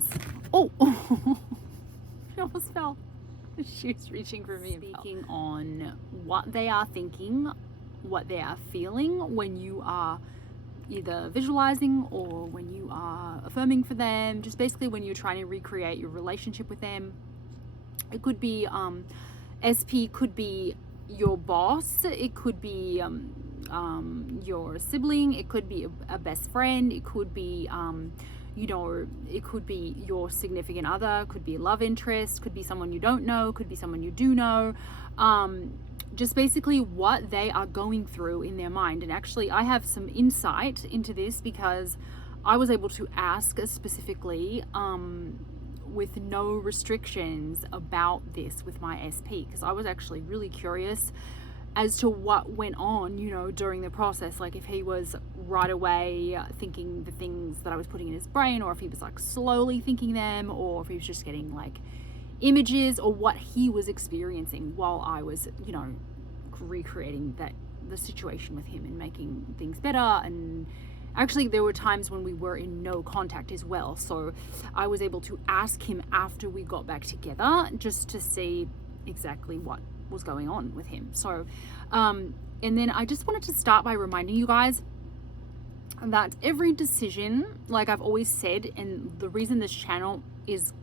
friends. Oh, she almost fell. She's reaching for me. Speaking on what they are thinking, what they are feeling when you are either visualizing or when you are affirming for them, just basically when you're trying to recreate your relationship with them. It could be SP could be your boss, it could be your sibling, it could be a best friend, it could be it could be your significant other, could be a love interest, could be someone you don't know, could be someone you do know. Just basically what they are going through in their mind. And actually I have some insight into this because I was able to ask specifically with no restrictions about this with my SP, because I was actually really curious as to what went on, during the process. Like if he was right away thinking the things that I was putting in his brain, or if he was like slowly thinking them, or if he was just getting like images, or what he was experiencing while I was, recreating the situation with him and making things better. And actually there were times when we were in no contact as well. So I was able to ask him after we got back together just to see exactly what was going on with him. So and then I just wanted to start by reminding you guys that every decision, like I've always said, and the reason this channel is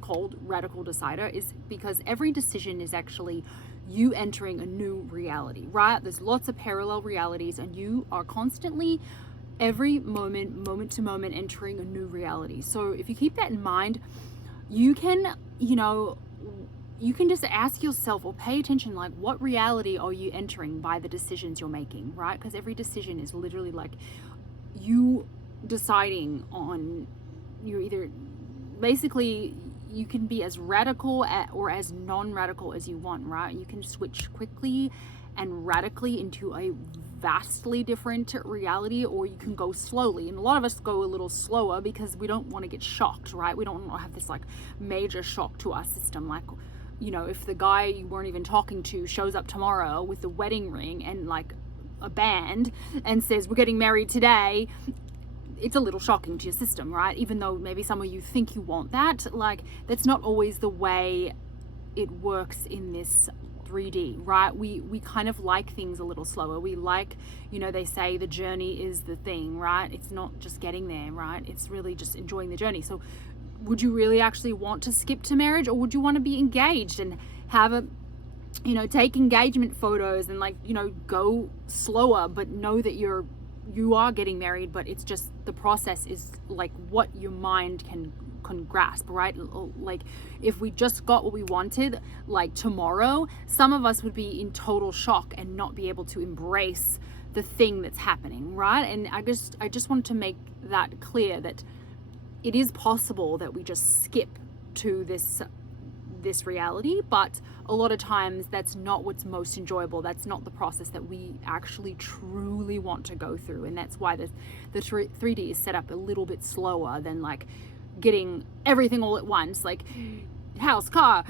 called Radical Decider is because every decision is actually you entering a new reality, right? There's lots of parallel realities, and you are constantly, every moment to moment, entering a new reality. So if you keep that in mind, you can, you can just ask yourself or pay attention, like, what reality are you entering by the decisions you're making, right? Because every decision is literally like you deciding on, you're either, basically, you can be as radical or as non-radical as you want, right? You can switch quickly and radically into a vastly different reality, or you can go slowly. And a lot of us go a little slower because we don't want to get shocked, right? We don't want to have this like major shock to our system. Like, if the guy you weren't even talking to shows up tomorrow with the wedding ring and like a band and says, we're getting married today, it's a little shocking to your system, right? Even though maybe some of you think you want that, like that's not always the way it works in this 3D, right? We kind of like things a little slower. We like, they say the journey is the thing, right? It's not just getting there, right? It's really just enjoying the journey. So would you really actually want to skip to marriage, or would you want to be engaged and have a, take engagement photos and like, go slower, but know that you are getting married, but it's just the process is like what your mind can grasp, right? Like if we just got what we wanted like tomorrow, some of us would be in total shock and not be able to embrace the thing that's happening, right? And I just wanted to make that clear that it is possible that we just skip to this reality, but a lot of times that's not what's most enjoyable. That's not the process that we actually truly want to go through. And that's why the 3D is set up a little bit slower than like getting everything all at once, like house, car,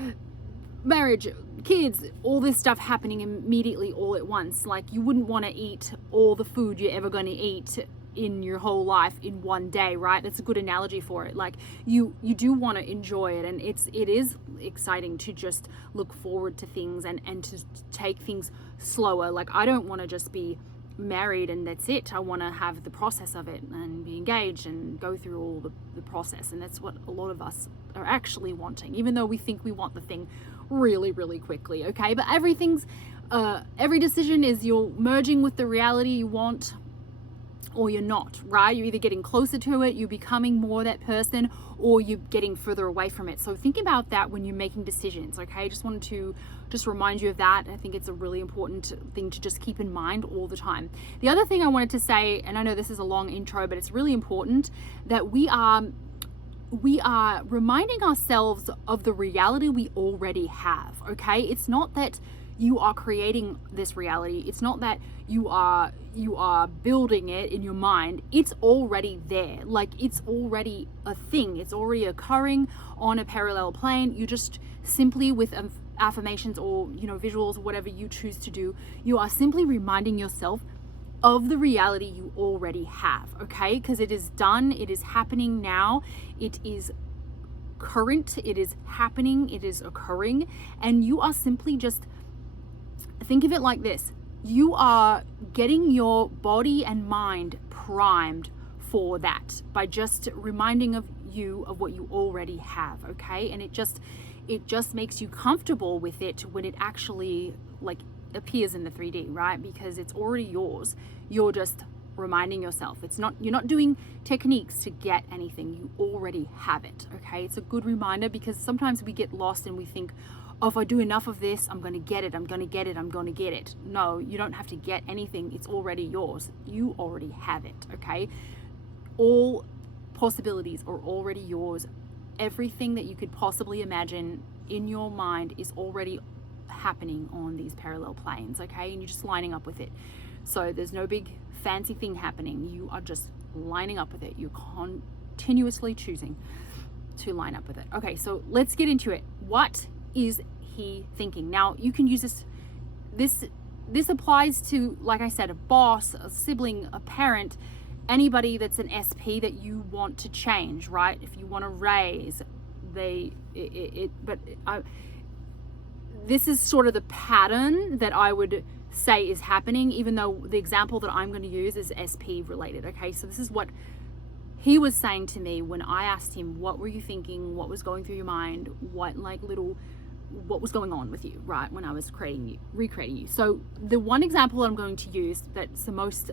marriage, kids, all this stuff happening immediately all at once. Like you wouldn't want to eat all the food you're ever going to eat in your whole life in one day, right? That's a good analogy for it. Like you do want to enjoy it, and it is exciting to just look forward to things and to take things slower. Like I don't want to just be married and that's it. I want to have the process of it and be engaged and go through all the process. And that's what a lot of us are actually wanting, even though we think we want the thing really, really quickly. Okay, but every decision is you're merging with the reality you want, or you're not, right? You're either getting closer to it, you're becoming more that person, or you're getting further away from it. So think about that when you're making decisions, okay? Just wanted to remind you of that. I think it's a really important thing to just keep in mind all the time. The other thing I wanted to say, and I know this is a long intro, but it's really important that we are reminding ourselves of the reality we already have, okay? It's not that you are creating this reality. It's not that you are building it in your mind. It's already there. Like it's already a thing. It's already occurring on a parallel plane. You just simply with affirmations or visuals, whatever you choose to do, you are simply reminding yourself of the reality you already have, okay? Because it is done. It is happening now. It is current, it is happening, it is occurring, and you are simply just, think of it like this. You are getting your body and mind primed for that by just reminding of you of what you already have, okay? And it just makes you comfortable with it when it actually like appears in the 3D, right? Because it's already yours. You're just reminding yourself. You're not doing techniques to get anything. You already have it, okay? It's a good reminder, because sometimes we get lost and we think, oh, if I do enough of this, I'm going to get it. I'm going to get it. I'm going to get it. No, you don't have to get anything. It's already yours. You already have it, okay? All possibilities are already yours. Everything that you could possibly imagine in your mind is already happening on these parallel planes, okay? And you're just lining up with it. So there's no big fancy thing happening. You are just lining up with it. You're continuously choosing to line up with it. Okay, so let's get into it. What is he thinking? Now, you can use this applies to, like I said, a boss, a sibling, a parent, anybody that's an SP that you want to change, right? If you want to raise, this is sort of the pattern that I would say is happening, even though the example that I'm going to use is SP related, okay? So this is what he was saying to me when I asked him, what were you thinking? What was going through your mind? What was going on with you, right? When I was recreating you. So the one example that I'm going to use that's the most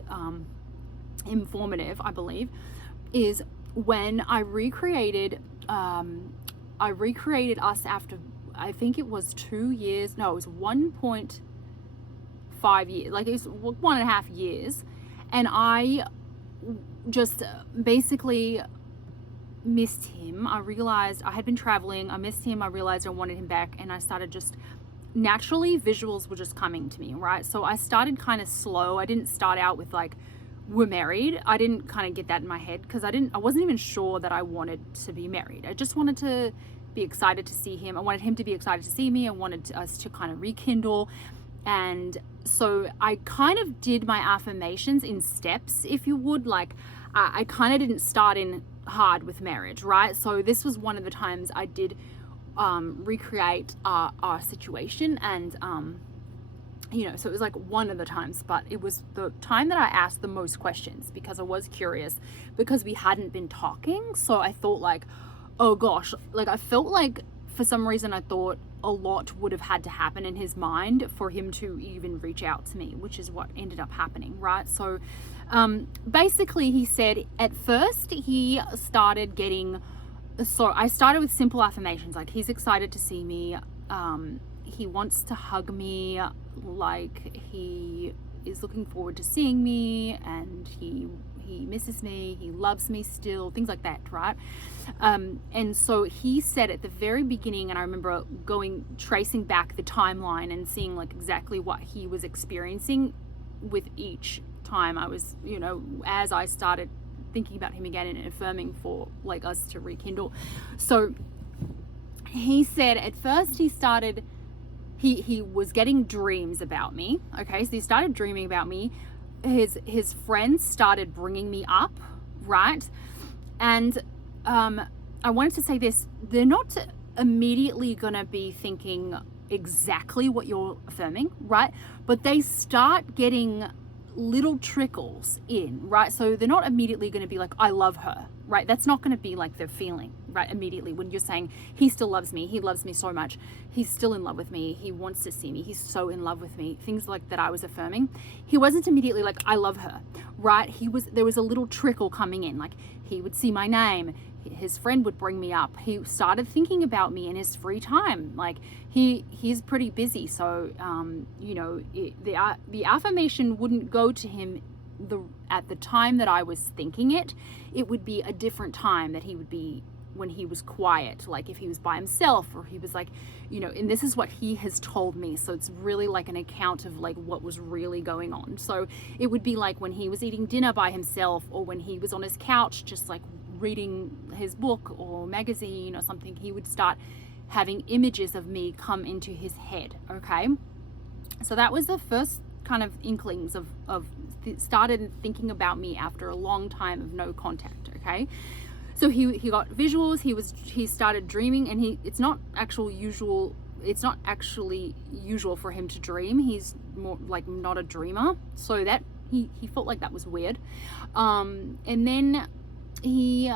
informative, I believe, is when I recreated us after, I think it was 2 years. No, it was 1.5 years, like it was 1.5 years. And I just basically missed him. I realized I had been traveling. I missed him. I realized I wanted him back. And I started just naturally, visuals were just coming to me, right? So I started kind of slow. I didn't start out with like, we're married. I didn't kind of get that in my head, because I wasn't even sure that I wanted to be married. I just wanted to be excited to see him. I wanted him to be excited to see me. I wanted us to kind of rekindle. And so I kind of did my affirmations in steps, if you would. Like I kind of didn't start in hard with marriage, right? So this was one of the times I did recreate our situation. And so it was like one of the times, but it was the time that I asked the most questions, because I was curious, because we hadn't been talking. So I thought like, oh gosh, like I felt like for some reason I thought a lot would have had to happen in his mind for him to even reach out to me, which is what ended up happening, right? So basically he said at first he started getting, so I started with simple affirmations, like he's excited to see me, he wants to hug me, like he is looking forward to seeing me, and he misses me, he loves me still, things like that, right? And so he said at the very beginning, and I remember tracing back the timeline and seeing like exactly what he was experiencing with each time I was, as I started thinking about him again and affirming for like us to rekindle. So he said at first he was getting dreams about me, okay? So he started dreaming about me. His friends started bringing me up, right? And I wanted to say this, they're not immediately gonna be thinking exactly what you're affirming, right? But they start getting little trickles in, right? So they're not immediately going to be like, I love her, right? That's not going to be like their feeling, right? Immediately when you're saying, he still loves me, he loves me so much, he's still in love with me, he wants to see me, he's so in love with me, things like that I was affirming. He wasn't immediately like, I love her, right? There was a little trickle coming in, like he would see my name, his friend would bring me up, he started thinking about me in his free time, like he's pretty busy, so the affirmation wouldn't go to him at the time that I was thinking it. It would be a different time that he would be when he was quiet, like if he was by himself, or he was like, and this is what he has told me, so it's really like an account of like what was really going on. So it would be like when he was eating dinner by himself, or when he was on his couch just like reading his book or magazine or something, he would start having images of me come into his head, okay? So that was the first kind of inklings of started thinking about me after a long time of no contact, okay? So he got visuals, he started dreaming, and it's not actually usual for him to dream. He's more like not a dreamer, so that he felt like that was weird. And then he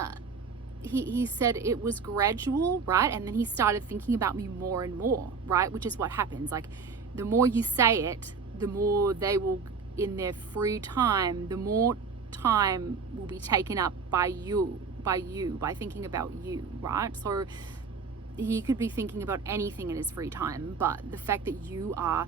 said it was gradual, right? And then he started thinking about me more and more, right? Which is what happens. Like, the more you say it, the more they will, in their free time, the more time will be taken up by thinking about you, right? So he could be thinking about anything in his free time, but the fact that you are,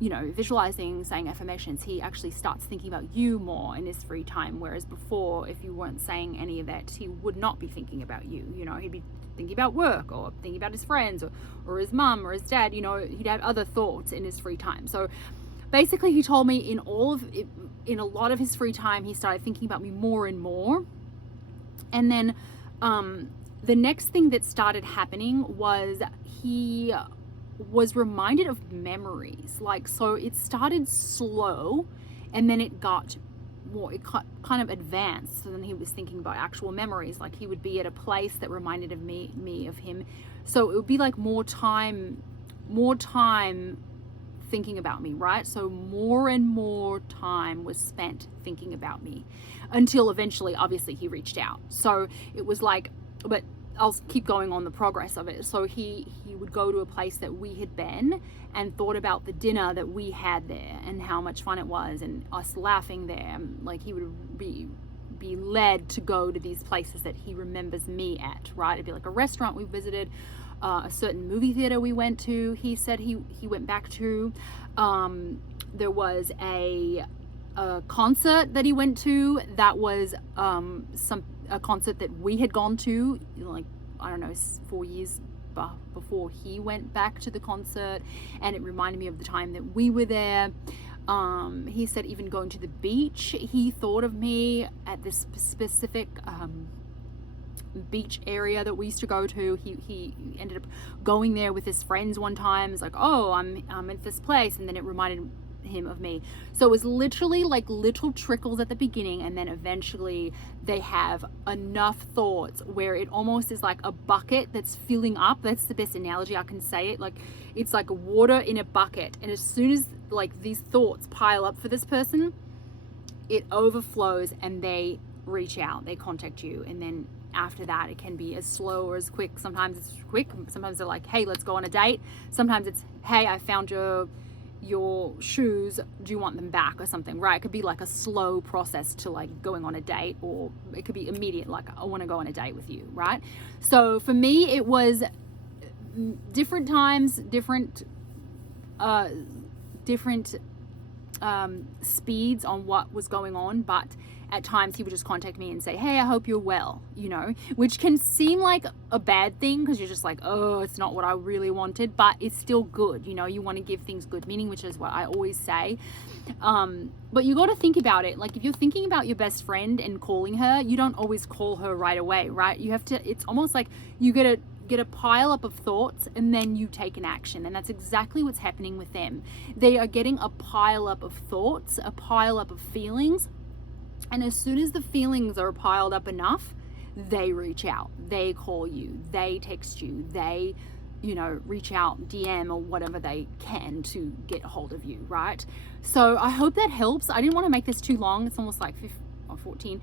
visualizing, saying affirmations, he actually starts thinking about you more in his free time. Whereas before, if you weren't saying any of that, he would not be thinking about you. He'd be thinking about work, or thinking about his friends, or his mum or his dad. He'd have other thoughts in his free time. So basically, he told me in a lot of his free time, he started thinking about me more and more. And then the next thing that started happening was he was reminded of memories. Like, so it started slow, and then it got more, it kind of advanced. So then he was thinking about actual memories. Like, he would be at a place that reminded me of him. So it would be like more time thinking about me, right? So more and more time was spent thinking about me, until eventually, obviously, he reached out. So it was like, but I'll keep going on the progress of it. So he would go to a place that we had been and thought about the dinner that we had there and how much fun it was, and us laughing there. Like, he would be led to go to these places that he remembers me at, right? It'd be like a restaurant we visited, a certain movie theater we went to. He said he went back to. There was a concert that he went to that was a concert that we had gone to, like, I don't know, 4 years before he went back to the concert, and it reminded me of the time that we were there. He said even going to the beach, he thought of me at this specific beach area that we used to go to. He ended up going there with his friends one time. It's like, oh, I'm at this place, and then it reminded him of me. So it was literally like little trickles at the beginning, and then eventually they have enough thoughts where it almost is like a bucket that's filling up. That's the best analogy I can say it. Like, it's like water in a bucket, and as soon as like these thoughts pile up for this person, it overflows and they reach out, they contact you. And then after that, it can be as slow or as quick. Sometimes it's quick, sometimes they're like, hey, let's go on a date. Sometimes it's, hey, I found your shoes, do you want them back, or something, right? It could be like a slow process to like going on a date, or it could be immediate, like, I want to go on a date with you, right? So for me, it was different times, different speeds on what was going on, but at times he would just contact me and say, hey, I hope you're well, which can seem like a bad thing, because you're just like, oh, it's not what I really wanted, but it's still good. You want to give things good meaning, which is what I always say. But you got to think about it. Like, if you're thinking about your best friend and calling her, you don't always call her right away, right? You have to, it's almost like you get a pile up of thoughts, and then you take an action. And that's exactly what's happening with them. They are getting a pile up of thoughts, a pile up of feelings. And as soon as the feelings are piled up enough, they reach out, they call you, they text you, they, reach out, DM, or whatever they can to get a hold of you, right? So I hope that helps. I didn't want to make this too long. It's almost like 14.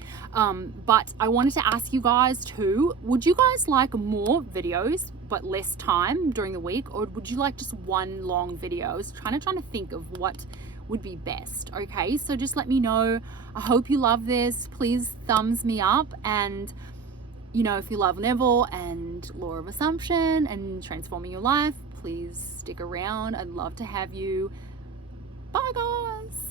But I wanted to ask you guys too, would you guys like more videos but less time during the week, or would you like just one long video? I was trying to think of what would be best. Okay, so just let me know. I hope you love this. Please thumbs me up, and if you love Neville and Law of Assumption and transforming your life, please stick around. I'd love to have you. Bye guys.